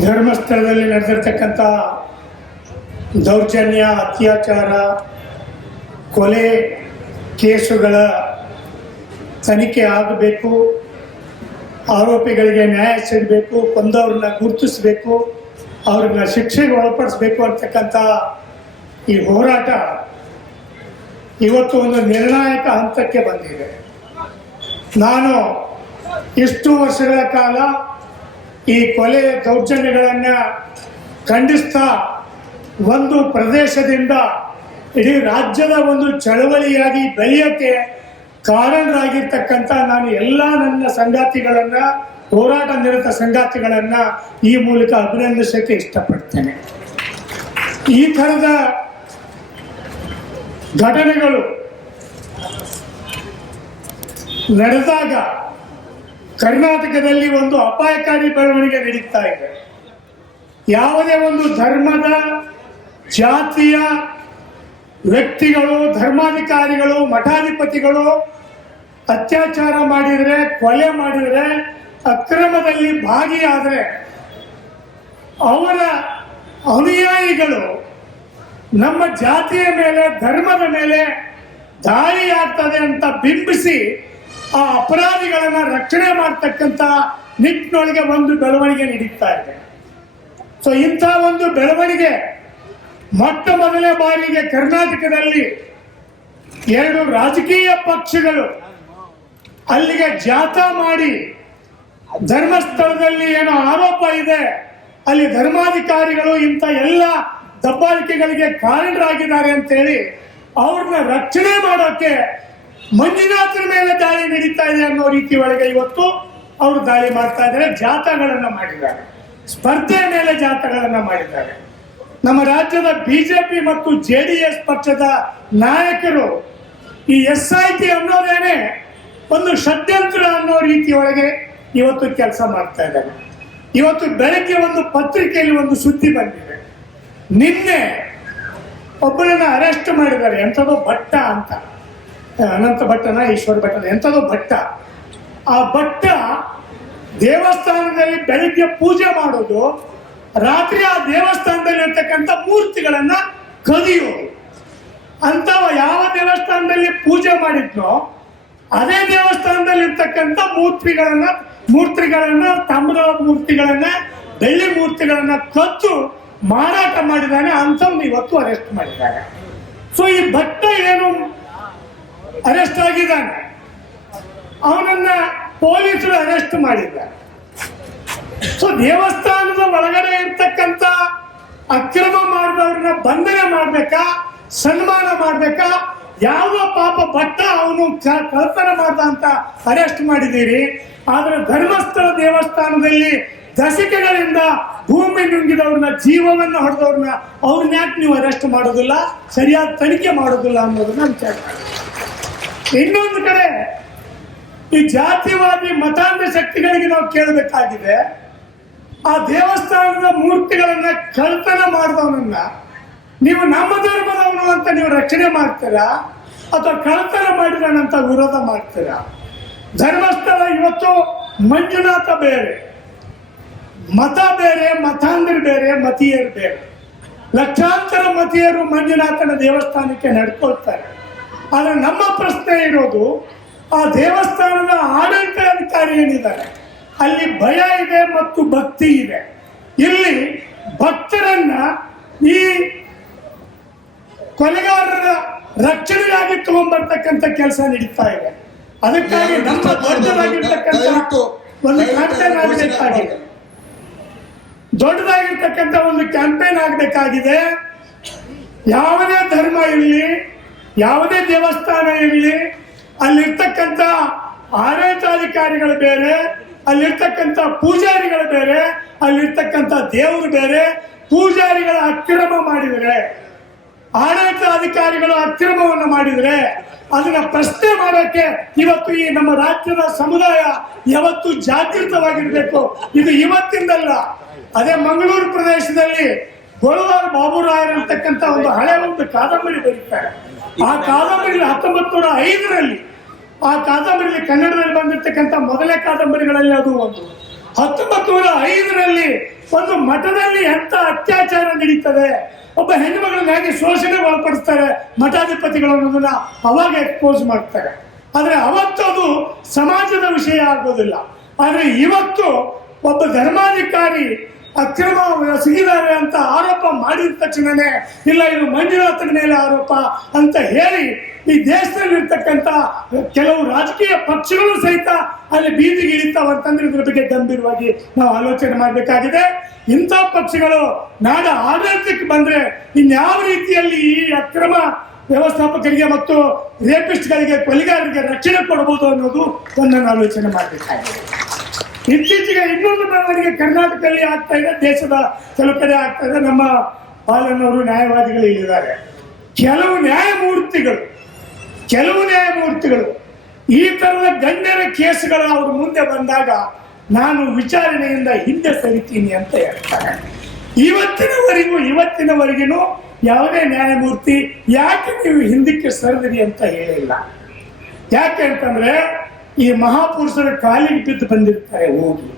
ಧರ್ಮಸ್ಥಳದಲ್ಲಿ ನಡೆದಿರ್ತಕ್ಕಂಥ ದೌರ್ಜನ್ಯ, ಅತ್ಯಾಚಾರ, ಕೊಲೆ ಕೇಸುಗಳ ತನಿಖೆ ಆಗಬೇಕು, ಆರೋಪಿಗಳಿಗೆ ನ್ಯಾಯ ಸಿಗಬೇಕು ಕೊಂದವ್ರನ್ನ ಗುರುತಿಸಬೇಕು, ಅವ್ರನ್ನ ಶಿಕ್ಷೆಗೆ ಒಳಪಡಿಸ್ಬೇಕು ಅಂತಕ್ಕಂಥ ಈ ಹೋರಾಟ ಇವತ್ತು ಒಂದು ನಿರ್ಣಾಯಕ ಹಂತಕ್ಕೆ ಬಂದಿದೆ. ನಾನು ಇಷ್ಟು ವರ್ಷಗಳ ಕಾಲ ಈ ಕೊಲೆ ದೌರ್ಜನ್ಯಗಳನ್ನು ಖಂಡಿಸ್ತಾ ಒಂದು ಪ್ರದೇಶದಿಂದ ಇಡೀ ರಾಜ್ಯದ ಒಂದು ಚಳವಳಿಯಾಗಿ ಬೆಳೆಯೋಕ್ಕೆ ಕಾರಣರಾಗಿರ್ತಕ್ಕಂಥ ನಾನು ಎಲ್ಲ ನನ್ನ ಸಂಗಾತಿಗಳನ್ನ, ಹೋರಾಟ ನಿರತ ಸಂಗಾತಿಗಳನ್ನ ಈ ಮೂಲಕ ಅಭಿನಂದಿಸಕ್ಕೆ ಇಷ್ಟಪಡ್ತೇನೆ. ಈ ಥರದ ಘಟನೆಗಳು ನಡೆದಾಗ ಕರ್ನಾಟಕದಲ್ಲಿ ಒಂದು ಅಪಾಯಕಾರಿ ಬೆಳವಣಿಗೆ ನಡೀತಾ ಇದೆ. ಯಾವುದೇ ಒಂದು ಧರ್ಮದ ಜಾತಿಯ ವ್ಯಕ್ತಿಗಳು, ಧರ್ಮಾಧಿಕಾರಿಗಳು, ಮಠಾಧಿಪತಿಗಳು ಅತ್ಯಾಚಾರ ಮಾಡಿದರೆ, ಕೊಲೆ ಮಾಡಿದರೆ, ಅಕ್ರಮದಲ್ಲಿ ಭಾಗಿಯಾದರೆ ಅವರ ಅನುಯಾಯಿಗಳು ನಮ್ಮ ಜಾತಿಯ ಮೇಲೆ, ಧರ್ಮದ ಮೇಲೆ ದಾಳಿ ಆಗ್ತದೆ ಅಂತ ಬಿಂಬಿಸಿ ಆ ಅಪರಾಧಿಗಳನ್ನ ರಕ್ಷಣೆ ಮಾಡ್ತಕ್ಕಂಥ ನಿಟ್ಟಿನೊಳಗೆ ಒಂದು ಬೆಳವಣಿಗೆ ನಡೀತಾ ಇದೆ. ಸೊ ಇಂಥ ಒಂದು ಬೆಳವಣಿಗೆ ಮೊಟ್ಟ ಮೊದಲನೇ ಬಾರಿಗೆ ಕರ್ನಾಟಕದಲ್ಲಿ ಎರಡು ರಾಜಕೀಯ ಪಕ್ಷಗಳು ಅಲ್ಲಿಗೆ ಜಾಥಾ ಮಾಡಿ ಧರ್ಮಸ್ಥಳದಲ್ಲಿ ಏನೋ ಆರೋಪ ಇದೆ, ಅಲ್ಲಿ ಧರ್ಮಾಧಿಕಾರಿಗಳು ಇಂಥ ಎಲ್ಲ ದಬ್ಬಾಳಿಕೆಗಳಿಗೆ ಕಾರಣರಾಗಿದ್ದಾರೆ ಅಂತೇಳಿ ಅವ್ರನ್ನ ರಕ್ಷಣೆ ಮಾಡೋಕೆ ಮಂಜುನಾಥರ ಮೇಲೆ ದಾಳಿ ನಡೀತಾ ಇದೆ ಅನ್ನೋ ರೀತಿ ಒಳಗೆ ಇವತ್ತು ಅವರು ದಾಳಿ ಮಾಡ್ತಾ ಇದ್ದಾರೆ ಜಾತಗಳನ್ನ ಮಾಡಿದ್ದಾರೆ. ಸ್ಪರ್ಧೆ ಮೇಲೆ ಜಾಥಗಳನ್ನು ಮಾಡಿದ್ದಾರೆ. ನಮ್ಮ ರಾಜ್ಯದ ಬಿಜೆಪಿ ಮತ್ತು ಜೆ ಡಿ ಎಸ್ ಪಕ್ಷದ ನಾಯಕರು ಈ ಎಸ್ ಐ ಟಿ ಅನ್ನೋದೇನೆ ಒಂದು ಷಡ್ಯಂತ್ರ ಅನ್ನೋ ರೀತಿಯೊಳಗೆ ಇವತ್ತು ಕೆಲಸ ಮಾಡ್ತಾ ಇದ್ದಾರೆ. ಇವತ್ತು ಬೆಳಗ್ಗೆ ಒಂದು ಪತ್ರಿಕೆಯಲ್ಲಿ ಒಂದು ಸುದ್ದಿ ಬಂದಿದೆ. ನಿನ್ನೆ ಒಬ್ಬರನ್ನ ಅರೆಸ್ಟ್ ಮಾಡಿದ್ದಾರೆ, ಎಂಥದೋ ಭಟ್ಟ ಅಂತ. ಅನಂತ ಭಟ್ಟನ, ಈಶ್ವರ ಭಟ್ಟನ ಎಂಥದ್ದು ಭಟ್ಟ. ಆ ಭಟ್ಟ ದೇವಸ್ಥಾನದಲ್ಲಿ ಬೆಳಿಗ್ಗೆ ಪೂಜೆ ಮಾಡೋದು, ರಾತ್ರಿ ಆ ದೇವಸ್ಥಾನದಲ್ಲಿ ಇರ್ತಕ್ಕಂಥ ಮೂರ್ತಿಗಳನ್ನ ಕದಿಯೋದು. ಅಂತವ ಯಾವ ದೇವಸ್ಥಾನದಲ್ಲಿ ಪೂಜೆ ಮಾಡಿದ್ನೋ, ಅದೇ ದೇವಸ್ಥಾನದಲ್ಲಿ ಇರ್ತಕ್ಕಂಥ ಮೂರ್ತಿಗಳನ್ನ ಮೂರ್ತಿಗಳನ್ನ, ತಾಮ್ರದ ಮೂರ್ತಿಗಳನ್ನ, ಬೆಳ್ಳಿ ಮೂರ್ತಿಗಳನ್ನ ಕದ್ದು ಮಾರಾಟ ಮಾಡಿದಾನೆ ಅಂಥವ್ನು ಇವತ್ತು ಅರೆಸ್ಟ್ ಮಾಡಿದ್ದಾರೆ ಸೊ ಈ ಭಟ್ಟ ಏನು ಅರೆಸ್ಟ್ ಆಗಿದ್ದಾನೆ. ಅವನನ್ನ ಪೊಲೀಸರು ಅರೆಸ್ಟ್ ಮಾಡಿದ್ದಾರೆ. ಸೊ, ದೇವಸ್ಥಾನದ ಒಳಗಡೆ ಇರ್ತಕ್ಕಂಥ ಅಕ್ರಮ ಮಾಡಿದವ್ರನ್ನ ಬಂಧನೆ ಮಾಡ್ಬೇಕಾ, ಸನ್ಮಾನ ಮಾಡ್ಬೇಕಾ, ಯಾವ ಪಾಪ ಭಟ್ಟ ಅವನು ಕಳ್ತನ ಮಾಡ್ದ ಅಂತ ಅರೆಸ್ಟ್ ಮಾಡಿದ್ದೀರಿ. ಆದ್ರೆ ಧರ್ಮಸ್ಥಳ ದೇವಸ್ಥಾನದಲ್ಲಿ ದಶಕಗಳಿಂದ ಭೂಮಿ ನುಂಗಿದವ್ರನ್ನ, ಜೀವವನ್ನು ಹೊಡೆದವ್ರನ್ನ ಅವ್ರನ್ನ ಯಾಕೆ ನೀವು ಅರೆಸ್ಟ್ ಮಾಡೋದಿಲ್ಲ, ಸರಿಯಾದ ತನಿಖೆ ಮಾಡೋದಿಲ್ಲ ಅನ್ನೋದನ್ನ ವಿಚಾರ. ಇನ್ನೊಂದು ಕಡೆ, ಈ ಜಾತಿವಾದಿ ಮತಾಂಧ ಶಕ್ತಿಗಳಿಗೆ ನಾವು ಕೇಳಬೇಕಾಗಿದೆ, ಆ ದೇವಸ್ಥಾನದ ಮೂರ್ತಿಗಳನ್ನ ಕಳ್ತನ ಮಾಡಿದವನನ್ನ ನೀವು ನಮ್ಮ ಧರ್ಮದವನು ಅಂತ ನೀವು ರಕ್ಷಣೆ ಮಾಡ್ತೀರಾ, ಅಥವಾ ಕಳ್ತನ ಮಾಡಿದಾನಂತ ವಿರೋಧ ಮಾಡ್ತೀರಾ? ಧರ್ಮಸ್ಥಳ ಇವತ್ತು ಮಂಜುನಾಥ ಬೇರೆ. ಮತ ಬೇರೆ, ಮತಾಂಧರು ಬೇರೆ, ಮತೀಯರು ಬೇರೆ. ಲಕ್ಷಾಂತರ ಮತೀಯರು ಮಂಜುನಾಥನ ದೇವಸ್ಥಾನಕ್ಕೆ ನಡ್ಕೊಳ್ತಾರೆ. ಆದರೆ ನಮ್ಮ ಪ್ರಶ್ನೆ ಇರೋದು ಆ ದೇವಸ್ಥಾನದ ಆಡಳಿತ ಅಧಿಕಾರಿ ಏನಿದ್ದಾರೆ? ಅಲ್ಲಿ ಭಯ ಇದೆ ಮತ್ತು ಭಕ್ತಿ ಇದೆ. ಇಲ್ಲಿ ಭಕ್ತರನ್ನ ಈ ಕೊಲೆಗಾರರ ರಕ್ಷಣೆಗಾಗಿ ತಗೊಂಡ್ಬರ್ತಕ್ಕಂಥ ಕೆಲಸ ನಡೀತಾ ಇದೆ. ಅದಕ್ಕಾಗಿ ನಮ್ಮ ದೊಡ್ಡದಾಗಿರ್ತಕ್ಕಂಥ ಒಂದು ಕ್ಯಾಂಪೇನ್ ಆಗಬೇಕಾಗಿದೆ. ದೊಡ್ಡದಾಗಿರ್ತಕ್ಕಂಥ ಒಂದು ಕ್ಯಾಂಪೇನ್ ಆಗಬೇಕಾಗಿದೆ. ಯಾವುದೇ ಧರ್ಮ ಇರಲಿ ಯಾವುದೇ ದೇವಸ್ಥಾನ ಇರಲಿ, ಅಲ್ಲಿರ್ತಕ್ಕಂಥ ಆಡಳಿತಾಧಿಕಾರಿಗಳು ಬೇರೆ, ಅಲ್ಲಿರ್ತಕ್ಕಂಥ ಪೂಜಾರಿಗಳು ಬೇರೆ, ಅಲ್ಲಿರ್ತಕ್ಕಂಥ ದೇವರು ಬೇರೆ, ಪೂಜಾರಿಗಳ ಅಕ್ರಮ ಮಾಡಿದರೆ ಆಡಳಿತ ಅಧಿಕಾರಿಗಳು ಅಕ್ರಮವನ್ನು ಮಾಡಿದರೆ, ಅದನ್ನ ಪ್ರಶ್ನೆ ಮಾಡೋಕೆ ಇವತ್ತು ಈ ನಮ್ಮ ರಾಜ್ಯದ ಸಮುದಾಯ ಯಾವತ್ತು ಜಾಗೃತವಾಗಿರ್ಬೇಕು. ಇದು ಇವತ್ತಿಂದಲ್ಲ. ಅದೇ ಮಂಗಳೂರು ಪ್ರದೇಶದಲ್ಲಿ ಗೊಳವಾರ ಬಾಬುರಾಯರ್ ಅಂತಕ್ಕಂಥ ಒಂದು ಹಳೆ ಒಂದು ಕಾದಂಬರಿ ಬರೀತಾರೆ. ಆ ಕಾದಂಬರಿಗಳು ಹತ್ತೊಂಬತ್ತು ನೂರ ಐದರಲ್ಲಿ ಆ ಕಾದಂಬರಿಗಳು ಕನ್ನಡದಲ್ಲಿ ಬಂದಿರತಕ್ಕಂಥ ಮೊದಲೇ ಕಾದಂಬರಿಗಳಲ್ಲಿ ಅದು ಒಂದು. ಹತ್ತೊಂಬತ್ತು ನೂರ ಐದರಲ್ಲಿ ಒಂದು ಮಠದಲ್ಲಿ ಎಂಥ ಅತ್ಯಾಚಾರ ನಡೀತದೆ? ಒಬ್ಬ ಹೆಣ್ಣುಮಗಳನ್ನ ಹೇಗೆ ಶೋಷಣೆ ಒಳಪಡಿಸ್ತಾರೆ ಮಠಾಧಿಪತಿಗಳು ಅನ್ನೋದನ್ನ ಅವಾಗ ಎಕ್ಸ್ಪೋಸ್ ಮಾಡ್ತಾರೆ. ಆದರೆ ಅವತ್ತು ಅದು ಸಮಾಜದ ವಿಷಯ ಆಗೋದಿಲ್ಲ. ಆದರೆ ಇವತ್ತು ಒಬ್ಬ ಧರ್ಮಾಧಿಕಾರಿ ಅಕ್ರಮ ಎಸಗಿದ್ದಾರೆ ಅಂತ ಆರೋಪ ಮಾಡಿದ ತಕ್ಷಣನೇ, ಇಲ್ಲ, ಇದು ಮಂಜುನಾಥನ ಮೇಲೆ ಆರೋಪ ಅಂತ ಹೇಳಿ ಈ ದೇಶದಲ್ಲಿರ್ತಕ್ಕಂಥ ಕೆಲವು ರಾಜಕೀಯ ಪಕ್ಷಗಳು ಸಹಿತ ಅಲ್ಲಿ ಬೀದಿಗೆ ಇಳಿತಾವಂತಂದ್ರೆ ಇದ್ರ ಬಗ್ಗೆ ಗಂಭೀರವಾಗಿ ನಾವು ಆಲೋಚನೆ ಮಾಡಬೇಕಾಗಿದೆ. ಇಂಥ ಪಕ್ಷಗಳು ನಾಡ ಆಡಳಿತಕ್ಕೆ ಬಂದ್ರೆ ಇನ್ಯಾವ ರೀತಿಯಲ್ಲಿ ಈ ಅಕ್ರಮ ವ್ಯವಸ್ಥಾಪಕರಿಗೆ ಮತ್ತು ರೇಪಿಸ್ಟ್ಗಳಿಗೆ ಕೊಲೆಗಾರರಿಗೆ ರಕ್ಷಣೆ ಕೊಡಬಹುದು ಅನ್ನೋದು ಒಂದನ್ನು ಆಲೋಚನೆ ಮಾಡಬೇಕಾಗಿದೆ. ಇತ್ತೀಚೆಗೆ ಇನ್ನೊಂದು ಬೆಳವಣಿಗೆ ಕರ್ನಾಟಕದಲ್ಲಿ ಆಗ್ತಾ ಇದೆ, ದೇಶದ ಕೆಲವು ಆಗ್ತಾ ಇದೆ, ನಮ್ಮ ಪಾಲನವರು ನ್ಯಾಯವಾದಿಗಳು ಇಲ್ಲಿದ್ದಾರೆ. ಕೆಲವು ನ್ಯಾಯಮೂರ್ತಿಗಳು ಕೆಲವು ನ್ಯಾಯಮೂರ್ತಿಗಳು ಈ ತರದ ಗಣ್ಯರ ಕೇಸ್ಗಳು ಅವ್ರ ಮುಂದೆ ಬಂದಾಗ ನಾನು ವಿಚಾರಣೆಯಿಂದ ಹಿಂದೆ ಸರಿತೀನಿ ಅಂತ ಹೇಳ್ತಾರೆ. ಇವತ್ತಿನವರೆಗೂ ಇವತ್ತಿನವರೆಗೂ ಯಾವುದೇ ನ್ಯಾಯಮೂರ್ತಿ ಯಾಕೆ ನೀವು ಹಿಂದಕ್ಕೆ ಸರಿದಿರಿ ಅಂತ ಹೇಳಿಲ್ಲ? ಯಾಕೆ ಅಂತಂದ್ರೆ ಈ ಮಹಾಪುರುಷರ ಕಾಲಿಗೆ ಬಿದ್ದು ಬಂದಿರ್ತಾರೆ, ಹೋಗಿ.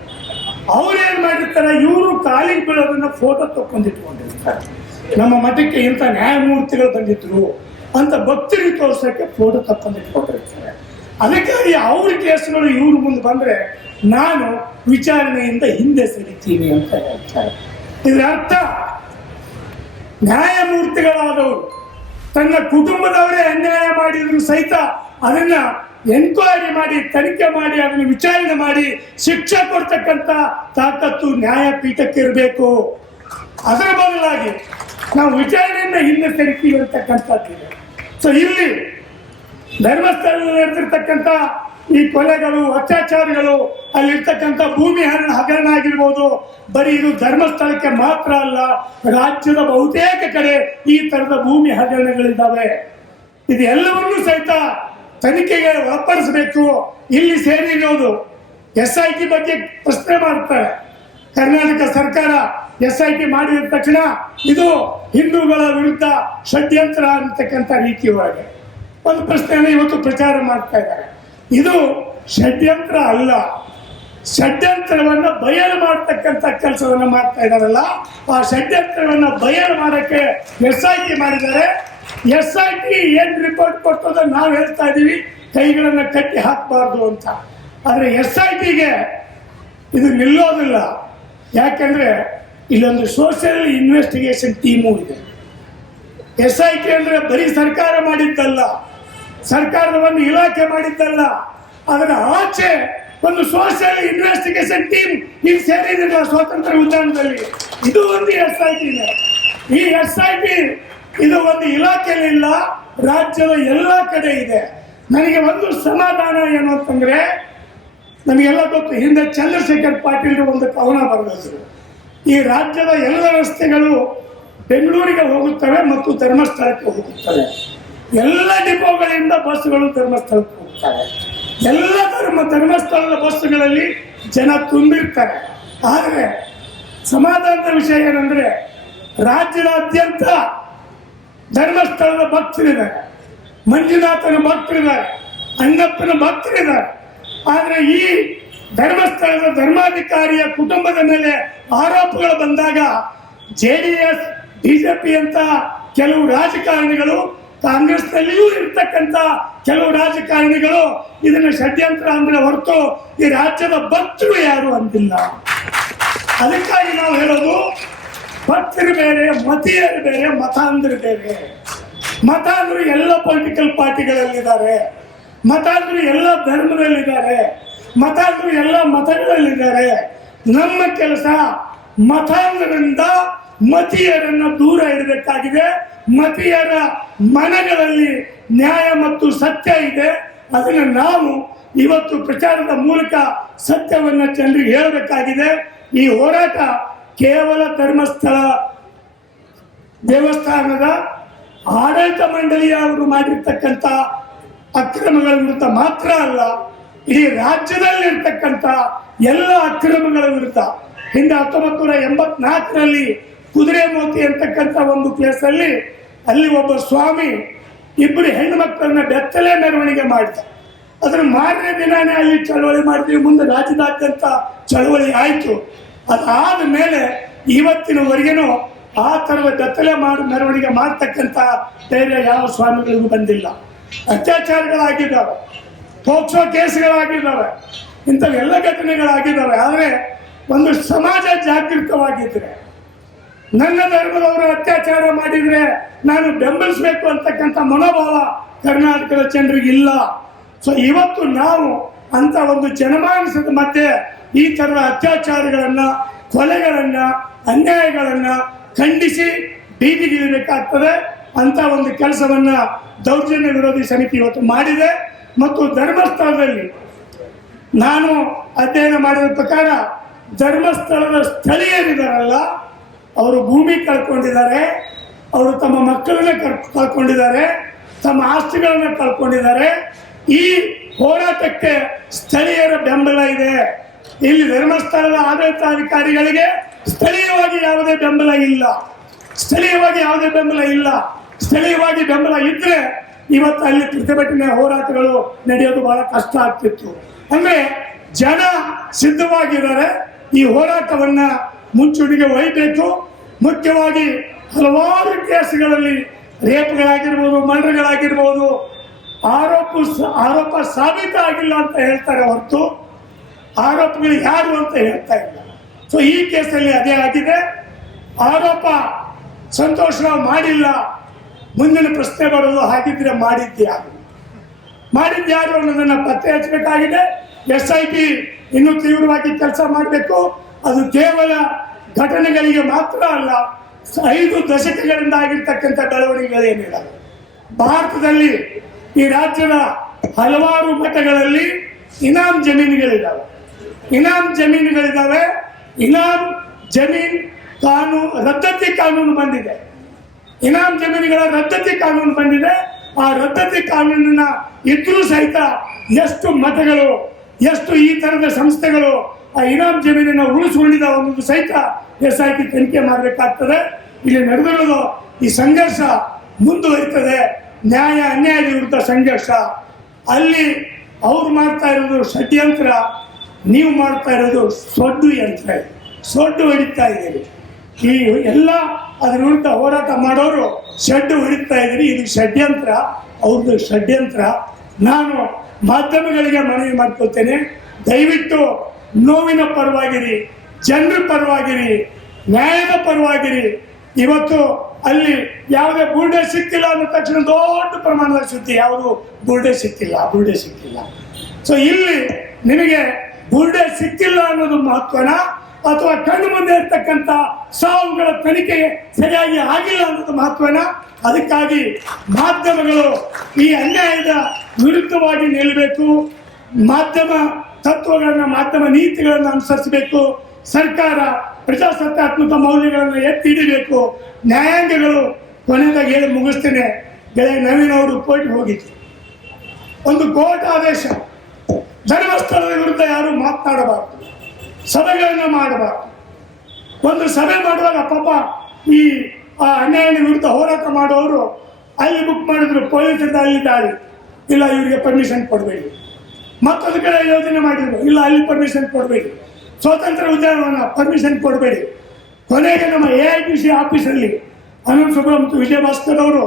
ಅವ್ರೇನ್ ಮಾಡಿರ್ತಾರೆ, ಇವರು ಕಾಲಿಗೆ ಬೀಳೋದನ್ನ ಫೋಟೋ ತಕ್ಕೊಂಡಿಟ್ಕೊಂಡಿರ್ತಾರೆ ನಮ್ಮ ಮಠಕ್ಕೆ ಇಂಥ ನ್ಯಾಯಮೂರ್ತಿಗಳು ಬಂದಿದ್ರು ಅಂತ ಭಕ್ತರಿಗೆ ತೋರ್ಸಕ್ಕೆ ಫೋಟೋ ತಕ್ಕೊಂಡಿಟ್ಕೊಂಡಿರ್ತಾರೆ ಅದಕ್ಕಾಗಿ ಅವ್ರ ಕೇಸ್ಗಳು ಇವ್ರ ಮುಂದೆ ಬಂದ್ರೆ ನಾನು ವಿಚಾರಣೆಯಿಂದ ಹಿಂದೆ ಸರಿತೀನಿ ಅಂತ ಹೇಳ್ತಾರೆ. ಇದರ ಅರ್ಥ? ನ್ಯಾಯಮೂರ್ತಿಗಳಾದವರು ತನ್ನ ಕುಟುಂಬದವರೇ ಅನ್ಯಾಯ ಮಾಡಿದ್ರು ಸಹಿತ ಅದನ್ನ ಎನ್ಕ್ವೈರಿ ಮಾಡಿ, ತನಿಖೆ ಮಾಡಿ, ಅದನ್ನು ವಿಚಾರಣೆ ಮಾಡಿ, ಶಿಕ್ಷೆ ಕೊಡ್ತಕ್ಕಂಥ ತಾಕತ್ತು ನ್ಯಾಯಪೀಠಕ್ಕೆ ಇರಬೇಕು. ಅದರ ಬದಲಾಗಿ ನಾವು ವಿಚಾರಣೆಯಿಂದ ಹಿಂದೆ ಸರಿತೀವಿ ಅಂತಕ್ಕಂಥದ್ದಿದೆ ಸೊ ಇಲ್ಲಿ ಧರ್ಮಸ್ಥಳದಲ್ಲಿ ನಡೆದಿರ್ತಕ್ಕಂಥ ಈ ಕೊಲೆಗಳು, ಅತ್ಯಾಚಾರಗಳು, ಅಲ್ಲಿರ್ತಕ್ಕಂಥ ಭೂಮಿ ಹರಣ ಹಗರಣ ಆಗಿರ್ಬೋದು. ಬರೀ ಇದು ಧರ್ಮಸ್ಥಳಕ್ಕೆ ಮಾತ್ರ ಅಲ್ಲ, ರಾಜ್ಯದ ಬಹುತೇಕ ಕಡೆ ಈ ತರದ ಭೂಮಿ ಹಗರಣಗಳಿದ್ದಾವೆ. ಇದು ಎಲ್ಲವನ್ನೂ ಸಹಿತ ತನಿಖೆಗೆ ಒಳಪಡಿಸಬೇಕು. ಇಲ್ಲಿ ಸೇರಿರೋದು ಎಸ್ ಐ ಟಿ ಬಗ್ಗೆ ಪ್ರಶ್ನೆ ಮಾಡ್ತಾರೆ. ಕರ್ನಾಟಕ ಸರ್ಕಾರ ಎಸ್ ಐ ಟಿ ಮಾಡಿದ ತಕ್ಷಣ ಇದು ಹಿಂದೂಗಳ ವಿರುದ್ಧ ಷಡ್ಯಂತ್ರ ಅಂತಕ್ಕಂಥ ರೀತಿ ಒಳಗೆ. ಒಂದು ಪ್ರಶ್ನೆಯನ್ನು ಇವತ್ತು ಪ್ರಚಾರ ಮಾಡ್ತಾ ಇದ್ದಾರೆ. ಇದು ಷಡ್ಯಂತ್ರ ಅಲ್ಲ. ಷಡ್ಯಂತ್ರವನ್ನು ಬಯಲು ಮಾಡ್ತಕ್ಕಂಥ ಕೆಲಸವನ್ನು ಮಾಡ್ತಾ ಇದ್ದಾರಲ್ಲ. ಆ ಷಡ್ಯಂತ್ರವನ್ನು ಬಯಲು ಮಾಡೋಕ್ಕೆ ಎಸ್ ಐ ಟಿ ಮಾಡಿದ್ದಾರೆ. ಎಸ್ ಐ ಟಿ ಏನ್ ರಿಪೋರ್ಟ್ ಕೊಟ್ಟದ ನಾವು ಹೇಳ್ತಾ ಇದೀವಿ, ಕೈಗಳನ್ನು ಕಟ್ಟಿ ಹಾಕಬಾರ್ದು ಅಂತ. ಆದರೆ ಎಸ್ ಐ ಟಿಗೆ ಇದು ನಿಲ್ಲೋದಿಲ್ಲ. ಯಾಕಂದ್ರೆ ಇಲ್ಲೊಂದು ಸೋಷಿಯಲ್ ಇನ್ವೆಸ್ಟಿಗೇಷನ್ ಟೀಮು ಇದೆ. ಎಸ್ ಐ ಟಿ ಅಂದ್ರೆ ಬರೀ ಸರ್ಕಾರ ಮಾಡಿದ್ದಲ್ಲ ಸರ್ಕಾರದ ಒಂದು ಇಲಾಖೆ ಮಾಡಿದ್ದಲ್ಲ, ಅದರ ಆಚೆ ಒಂದು ಸೋಷಿಯಲ್ ಇನ್ವೆಸ್ಟಿಗೇಷನ್ ಟೀಮ್ ನೀವು ಸೇರಿದಿಲ್ಲ ಸ್ವಾತಂತ್ರ್ಯ ಉದ್ಯಾನದಲ್ಲಿ. ಇದು ಒಂದು ಎಸ್ ಐ ಟಿ ಈ ಎಸ್ ಐ ಟಿ ಇದು ಒಂದು ಇಲಾಖೆಯಲ್ಲಿ ಇಲ್ಲ, ರಾಜ್ಯದ ಎಲ್ಲ ಕಡೆ ಇದೆ. ನನಗೆ ಒಂದು ಸಮಾಧಾನ ಏನು ಅಂತಂದ್ರೆ, ನಮಗೆಲ್ಲ ಗೊತ್ತು, ಹಿಂದೆ ಚಂದ್ರಶೇಖರ್ ಪಾಟೀಲ್ ಒಂದು ಕವನ ಬರೆದಿದ್ರು ಈ ರಾಜ್ಯದ ಎಲ್ಲ ರಸ್ತೆಗಳು ಬೆಂಗಳೂರಿಗೆ ಹೋಗುತ್ತವೆ ಮತ್ತು ಧರ್ಮಸ್ಥಳಕ್ಕೆ ಹೋಗುತ್ತವೆ. ಎಲ್ಲ ಡಿಪೋಗಳಿಂದ ಬಸ್ಸುಗಳು ಧರ್ಮಸ್ಥಳಕ್ಕೆ ಹೋಗ್ತವೆ. ಎಲ್ಲ ಧರ್ಮ, ಧರ್ಮಸ್ಥಳದ ಬಸ್ಸುಗಳಲ್ಲಿ ಜನ ತುಂಬಿರ್ತಾರೆ. ಆದರೆ ಸಮಾಧಾನದ ವಿಷಯ ಏನಂದ್ರೆ, ರಾಜ್ಯದಾದ್ಯಂತ ಧರ್ಮಸ್ಥಳದ ಭಕ್ತರಿದ್ದಾರೆ, ಮಂಜುನಾಥನ ಭಕ್ತರಿದ್ದಾರೆ, ಅಣ್ಣಪ್ಪನ ಭಕ್ತರಿದ್ದಾರೆ. ಆದರೆ ಈ ಧರ್ಮಸ್ಥಳದ ಧರ್ಮಾಧಿಕಾರಿಯ ಕುಟುಂಬದ ಮೇಲೆ ಆರೋಪಗಳು ಬಂದಾಗ ಜೆ ಡಿ ಎಸ್ ಬಿಜೆಪಿ ಅಂತ ಕೆಲವು ರಾಜಕಾರಣಿಗಳು ಕಾಂಗ್ರೆಸ್ನಲ್ಲಿಯೂ ಇರ್ತಕ್ಕಂಥ ಕೆಲವು ರಾಜಕಾರಣಿಗಳು ಇದನ್ನು ಷಡ್ಯಂತ್ರ ಅಂದ್ರೆ ಹೊರತು ಈ ರಾಜ್ಯದ ಭಕ್ತರು ಯಾರು ಅಂತಿಲ್ಲ. ಅದಕ್ಕಾಗಿ ನಾವು ಹೇಳೋದು ಭಕ್ತರು ಬೇರೆ, ಮತೀಯರು ಬೇರೆ, ಮತಾಂಧರು ಬೇರೆ. ಮತಾಂಧರು ಎಲ್ಲ ಪೊಲಿಟಿಕಲ್ ಪಾರ್ಟಿಗಳಲ್ಲಿದ್ದಾರೆ ಮತಾಂಧರು ಎಲ್ಲ ಧರ್ಮದಲ್ಲಿದ್ದಾರೆ. ಮತಾಂಧರು ಎಲ್ಲ ಮತಗಳಲ್ಲಿದ್ದಾರೆ. ನಮ್ಮ ಕೆಲಸ ಮತಾಂಧರಿಂದ ಮತೀಯರನ್ನು ದೂರ ಇಡಬೇಕಾಗಿದೆ. ಮತೀಯರ ಮನಗಳಲ್ಲಿ ನ್ಯಾಯ ಮತ್ತು ಸತ್ಯ ಇದೆ. ಅದನ್ನು ನಾವು ಇವತ್ತು ಪ್ರಚಾರದ ಮೂಲಕ ಸತ್ಯವನ್ನು ಜನರಿಗೆ ಹೇಳಬೇಕಾಗಿದೆ. ಈ ಹೋರಾಟ ಕೇವಲ ಧರ್ಮಸ್ಥಳ ದೇವಸ್ಥಾನದ ಆಡಳಿತ ಮಂಡಳಿಯವರು ಮಾಡಿರ್ತಕ್ಕಂಥ ಅಕ್ರಮಗಳ ವಿರುದ್ಧ ಮಾತ್ರ ಅಲ್ಲ, ಇಡೀ ರಾಜ್ಯದಲ್ಲಿರ್ತಕ್ಕಂಥ ಎಲ್ಲ ಅಕ್ರಮಗಳ ವಿರುದ್ಧ. ಹಿಂದೆ ಹತ್ತೊಂಬತ್ತು ನೂರ ಎಂಬತ್ನಾಲ್ಕರಲ್ಲಿ ಕುದುರೆ ಮೋತಿ ಅಂತಕ್ಕಂಥ ಒಂದು ಪ್ಲೇಸಲ್ಲಿ ಅಲ್ಲಿ ಅಲ್ಲಿ ಒಬ್ಬ ಸ್ವಾಮಿ ಇಬ್ಬರು ಹೆಣ್ಣು ಮಕ್ಕಳನ್ನ ಬೆತ್ತಲೆ ಮೆರವಣಿಗೆ ಮಾಡಿದ. ಅದನ್ನು ಮಾರನೇ ದಿನಾನೇ ಅಲ್ಲಿ ಚಳವಳಿ ಮಾಡಿದ್ವಿ, ಮುಂದೆ ರಾಜ್ಯದಾದ್ಯಂತ ಚಳವಳಿ ಆಯಿತು. ಅದಾದ ಮೇಲೆ ಇವತ್ತಿನವರೆಗೂ ಆ ಥರದ ಗತ್ತಲೆ ಮಾಡಿ ಮೆರವಣಿಗೆ ಮಾಡ್ತಕ್ಕಂಥ ಧೈರ್ಯ ಯಾವ ಸ್ವಾಮಿಗಳಿಗೂ ಬಂದಿಲ್ಲ. ಅತ್ಯಾಚಾರಗಳಾಗಿದ್ದಾವೆ ಪೋಕ್ಸೋ ಕೇಸ್ಗಳಾಗಿದ್ದಾವೆ ಇಂಥವೆಲ್ಲ ಘಟನೆಗಳಾಗಿದ್ದಾವೆ. ಆದರೆ ಒಂದು ಸಮಾಜ ಜಾಗೃತವಾಗಿದ್ರೆ, ನನ್ನ ಧರ್ಮದವರು ಅತ್ಯಾಚಾರ ಮಾಡಿದರೆ ನಾನು ಬೆಂಬಲಿಸಬೇಕು ಅಂತಕ್ಕಂಥ ಮನೋಭಾವ ಕರ್ನಾಟಕದ ಜನರಿಗೆ ಇಲ್ಲ ಸೊ ಇವತ್ತು ನಾವು ಅಂತ ಒಂದು ಜನಮಾನಸದ ಮಧ್ಯೆ ಈ ಥರದ ಅತ್ಯಾಚಾರಗಳನ್ನು, ಕೊಲೆಗಳನ್ನು, ಅನ್ಯಾಯಗಳನ್ನು ಖಂಡಿಸಿ ಬೀದಿಗಿಳಿಬೇಕಾಗ್ತದೆ ಅಂತ ಒಂದು ಕೆಲಸವನ್ನ ದೌರ್ಜನ್ಯ ವಿರೋಧಿ ಸಮಿತಿ ಇವತ್ತು ಮಾಡಿದೆ. ಮತ್ತು ಧರ್ಮಸ್ಥಳದಲ್ಲಿ ನಾನು ಅಧ್ಯಯನ ಮಾಡಿದ ಪ್ರಕಾರ ಧರ್ಮಸ್ಥಳದ ಸ್ಥಳೀಯರಿದ್ದಾರಲ್ಲ ಅವರು ಭೂಮಿ ಕಳ್ಕೊಂಡಿದ್ದಾರೆ, ಅವರು ತಮ್ಮ ಮಕ್ಕಳನ್ನ ಕಳ್, ಕಳ್ಕೊಂಡಿದ್ದಾರೆ, ತಮ್ಮ ಆಸ್ತಿಗಳನ್ನ ಕಳ್ಕೊಂಡಿದ್ದಾರೆ. ಈ ಹೋರಾಟಕ್ಕೆ ಸ್ಥಳೀಯರ ಬೆಂಬಲ ಇದೆ. ಇಲ್ಲಿ ಧರ್ಮಸ್ಥಳದ ಆಡಳಿತಾಧಿಕಾರಿಗಳಿಗೆ ಸ್ಥಳೀಯವಾಗಿ ಯಾವುದೇ ಬೆಂಬಲ ಇಲ್ಲ. ಸ್ಥಳೀಯವಾಗಿ ಯಾವುದೇ ಬೆಂಬಲ ಇಲ್ಲ. ಸ್ಥಳೀಯವಾಗಿ ಬೆಂಬಲ ಇದ್ರೆ ಇವತ್ತು ಅಲ್ಲಿ ಪ್ರತಿಭಟನೆ ಹೋರಾಟಗಳು ನಡೆಯೋದು ಬಹಳ ಕಷ್ಟ ಆಗ್ತಿತ್ತು. ಅಂದ್ರೆ ಜನ ಸಿದ್ಧವಾಗಿದ್ದಾರೆ. ಈ ಹೋರಾಟವನ್ನ ಮುಂಚೂಣಿಗೆ ಒಯ್ಯಬೇಕು ಮುಖ್ಯವಾಗಿ ಹಲವಾರು ಕೇಸುಗಳಲ್ಲಿ ರೇಪ್ಗಳಾಗಿರ್ಬೋದು, ಮರ್ಡರ್ಗಳಾಗಿರ್ಬೋದು, ಆರೋಪ ಆರೋಪ ಸಾಬೀತಾಗಿಲ್ಲ ಅಂತ ಹೇಳ್ತಾರೆ ಹೊರತು ಆರೋಪಗಳು ಯಾರು ಅಂತ ಹೇಳ್ತಾ ಇಲ್ಲ. ಸೊ ಈ ಕೇಸಲ್ಲಿ ಅದೇ ಆಗಿದೆ. ಆರೋಪ ಸಂತೋಷ ಮಾಡಿಲ್ಲ. ಮುಂದಿನ ಪ್ರಶ್ನೆ ಬರೋದು ಹಾಗಿದ್ರೆ ಮಾಡಿದ್ಯಾರು ಮಾಡಿದ್ಯಾರು ಅನ್ನೋದನ್ನು ಪತ್ತೆ ಹಚ್ಚಬೇಕಾಗಿದೆ. ಎಸ್ ಐ ಪಿ ಇನ್ನೂ ತೀವ್ರವಾಗಿ ಕೆಲಸ ಮಾಡಬೇಕು. ಅದು ಕೇವಲ ಘಟನೆಗಳಿಗೆ ಮಾತ್ರ ಅಲ್ಲ, ಐದು ದಶಕಗಳಿಂದ ಆಗಿರ್ತಕ್ಕಂಥ ಬೆಳವಣಿಗೆಗಳೇನಿಲ್ಲ ಭಾರತದಲ್ಲಿ ಈ ರಾಜ್ಯದ ಹಲವಾರು ಮಠಗಳಲ್ಲಿ ಇನಾಮ್ ಜಮೀನುಗಳಿದ್ದಾವೆ ಇನಾಮ್ ಜಮೀನುಗಳಿದ್ದಾವೆ. ಇನಾಮ್ ಜಮೀನ್ ಕಾನೂನು, ರದ್ದತಿ ಕಾನೂನು ಬಂದಿದೆ. ಇನಾಮ್ ಜಮೀನುಗಳ ರದ್ದತಿ ಕಾನೂನು ಬಂದಿದೆ. ಆ ರದ್ದತಿ ಕಾನೂನಿನ ಇದ್ರೂ ಸಹಿತ ಎಷ್ಟು ಮತಗಳು, ಎಷ್ಟು ಈ ತರದ ಸಂಸ್ಥೆಗಳು ಆ ಇನಾಮ್ ಜಮೀನಿನ ಉಳಿಸಿಕೊಂಡಿದ ಒಂದು ಸಹಿತ ಎಸ್ ಐ ಟಿ ತನಿಖೆ ಮಾಡಬೇಕಾಗ್ತದೆ. ಇಲ್ಲಿ ನಡೆದಿರೋದು ಈ ಸಂಘರ್ಷ ಮುಂದುವರಿತದೆ. ನ್ಯಾಯ, ಅನ್ಯಾಯದ ವಿರುದ್ಧ ಸಂಘರ್ಷ. ಅಲ್ಲಿ ಅವ್ರು ಮಾಡ್ತಾ ಇರೋದು ಷಡ್ಯಂತ್ರ. ನೀವು ಮಾಡ್ತಾ ಇರೋದು ಸೊಡ್ಡು ಯಂತ್ರ. ಸೊಡ್ಡು ಹೊಡಿತಾ ಇದ್ದೀರಿ. ಈ ಎಲ್ಲ ಅದ್ರ ವಿರುದ್ಧ ಹೋರಾಟ ಮಾಡೋರು ಷಡ್ಡು ಹೊಡಿತಾ ಇದ್ದೀರಿ. ಇದು ಷಡ್ಯಂತ್ರ. ಅವ್ರದ್ದು ಷಡ್ಯಂತ್ರ. ನಾನು ಮಾಧ್ಯಮಗಳಿಗೆ ಮನವಿ ಮಾಡ್ಕೊಳ್ತೇನೆ. ದಯವಿಟ್ಟು ನೋವಿನ ಪರವಾಗಿರಿ, ಜನರ ಪರವಾಗಿರಿ, ನ್ಯಾಯದ ಪರವಾಗಿರಿ. ಇವತ್ತು ಅಲ್ಲಿ ಯಾವುದೇ ಬುರ್ಡೆ ಸಿಕ್ಕಿಲ್ಲ ಅಂದ ತಕ್ಷಣ ದೊಡ್ಡ ಪ್ರಮಾಣದ ಸುದ್ದಿ ಯಾವುದು? ಬುರ್ಡೆ ಸಿಕ್ಕಿಲ್ಲ ಬುರ್ಡೆ ಸಿಕ್ಕಿಲ್ಲ. ಸೊ ಇಲ್ಲಿ ನಿನಗೆ ಬುರುಡೆ ಸಿಕ್ಕಿಲ್ಲ ಅನ್ನೋದು ಮಹತ್ವನ? ಅಥವಾ ಕಣ್ಣು ಮುಂದೆ ಇರ್ತಕ್ಕಂಥ ಸಾವುಗಳ ತನಿಖೆ ಸರಿಯಾಗಿ ಆಗಿಲ್ಲ ಅನ್ನೋದು ಮಹತ್ವನ? ಅದಕ್ಕಾಗಿ ಮಾಧ್ಯಮಗಳು ಈ ಅನ್ಯಾಯದ ವಿರುದ್ಧವಾಗಿ ನಿಲ್ಲಬೇಕು. ಮಾಧ್ಯಮ ತತ್ವಗಳನ್ನು, ಮಾಧ್ಯಮ ನೀತಿಗಳನ್ನು ಅನುಸರಿಸಬೇಕು. ಸರ್ಕಾರ ಪ್ರಜಾಸತ್ತಾತ್ಮಕ ಮೌಲ್ಯಗಳನ್ನು ಎತ್ತಿ ಹಿಡಿಬೇಕು. ನ್ಯಾಯಾಂಗಗಳು ಕೊನೆಯದಾಗಿ ಹೇಳಿ ಮುಗಿಸ್ತೇನೆ. ಗೆಳೆಯ ನವೀನ್ ಅವರು ಕೋರ್ಟ್ ಹೋಗಿದ್ರು. ಒಂದು ಕೋರ್ಟ್ ಆದೇಶ. ಯಾರು ಮಾತನಾಡಬಾರ್ದು ಸಭೆಗಳನ್ನು ಮಾಡಬಾರ್ದು. ಒಂದು ಸಭೆ ಮಾಡುವಾಗ ಪಾಪ ಈ, ಆ ಅನ್ಯಾಯನ ವಿರುದ್ಧ ಹೋರಾಟ ಮಾಡೋರು ಅಲ್ಲಿ ಬುಕ್ ಮಾಡಿದ್ರು ಪೊಲೀಸರಿಂದ ಅಲ್ಲಿ ದಾಳಿ. ಇಲ್ಲ, ಇವರಿಗೆ ಪರ್ಮಿಷನ್ ಕೊಡಬೇಡಿ. ಮತ್ತೊಂದು ಕಡೆ ಯೋಜನೆ ಮಾಡಿದ್ರು, ಇಲ್ಲ, ಅಲ್ಲಿ ಪರ್ಮಿಷನ್ ಕೊಡಬೇಡಿ. ಸ್ವಾತಂತ್ರ್ಯ ಉದ್ಯಾನವನ ಪರ್ಮಿಷನ್ ಕೊಡಬೇಡಿ. ಕೊನೆಗೆ ನಮ್ಮ ಎ ಐ ಪಿ ಸಿ ಆಫೀಸಲ್ಲಿ ಅನಂತ ಸುಬ್ರಹ್ಮ ಮತ್ತು ವಿಜಯ ಭಾಸ್ಕರ್ ಅವರು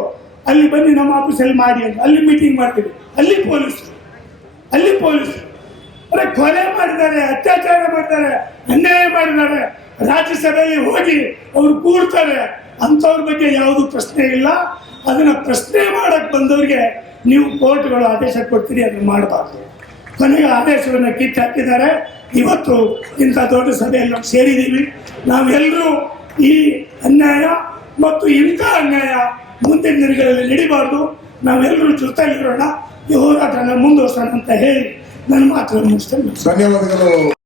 ಅಲ್ಲಿ ಬನ್ನಿ ನಮ್ಮ ಆಫೀಸಲ್ಲಿ ಮಾಡಿ ಅಂತ. ಅಲ್ಲಿ ಮೀಟಿಂಗ್ ಮಾಡ್ತೀವಿ. ಅಲ್ಲಿ ಪೊಲೀಸರು ಅಲ್ಲಿ ಪೊಲೀಸರು ಅರೆ ಕೊಲೆ ಮಾಡಿದ್ದಾರೆ, ಅತ್ಯಾಚಾರ ಮಾಡಿದ್ದಾರೆ, ಅನ್ಯಾಯ ಮಾಡಿದ್ದಾರೆ. ರಾಜ್ಯಸಭೆಯಲ್ಲಿ ಹೋಗಿ ಅವರು ಕೂರ್ತಾರೆ. ಅಂಥವ್ರ ಬಗ್ಗೆ ಯಾವುದು ಪ್ರಶ್ನೆ ಇಲ್ಲ. ಅದನ್ನ ಪ್ರಶ್ನೆ ಮಾಡಕ್ ಬಂದವರಿಗೆ ನೀವು ಕೋರ್ಟ್ಗಳು ಆದೇಶ ಕೊಡ್ತೀರಿ, ಅದನ್ನ ಮಾಡಬಾರ್ದು. ಕೊನೆಗೆ ಆದೇಶವನ್ನು ಕಿತ್ತು ಹಾಕಿದ್ದಾರೆ. ಇವತ್ತು ಇಂಥ ದೊಡ್ಡ ಸಭೆಯಲ್ಲಿ ನಾವು ಸೇರಿದ್ದೀವಿ. ನಾವೆಲ್ಲರೂ ಈ ಅನ್ಯಾಯ ಮತ್ತು ಇಂಥ ಅನ್ಯಾಯ ಮುಂದಿನ ದಿನಗಳಲ್ಲಿ ನಡಿಬಾರ್ದು. ನಾವೆಲ್ಲರೂ ಜೊತೆಗಿರೋಣ ಈ ಹೋರಾಟನ ಮುಂದುವರ್ಸೋಣ ಅಂತ ಹೇಳಿ ನನ್ನ ಮಾತನ್ನು ಮುಗಿಸ್ತೇನೆ ಧನ್ಯವಾದಗಳು